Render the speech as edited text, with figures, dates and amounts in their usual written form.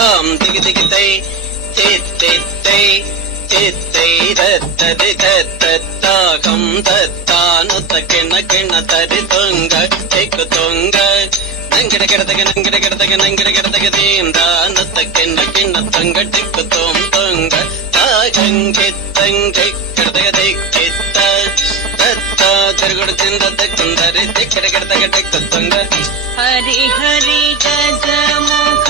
తాం దిగి దిగితై తిత్తిత్తై తిత్తై దత్తది దత్తాకం దత్తాను తకిన కిణ తరి తొంగ టెక్కు తొంగ నంగిడ గిడతగ నంగిడ గిడతగ నంగిడ గిడతగ దీందాను తకిన కిణ తొంగ టెక్కు తొం తొంగ తాగంగిత్తంగి గిడతగ దిక్కిత్త దత్త తిరుగుడు చింద దక్కుందరి దిక్కడ గిడతగ టెక్కు తొంగ హరి హరి గజముఖ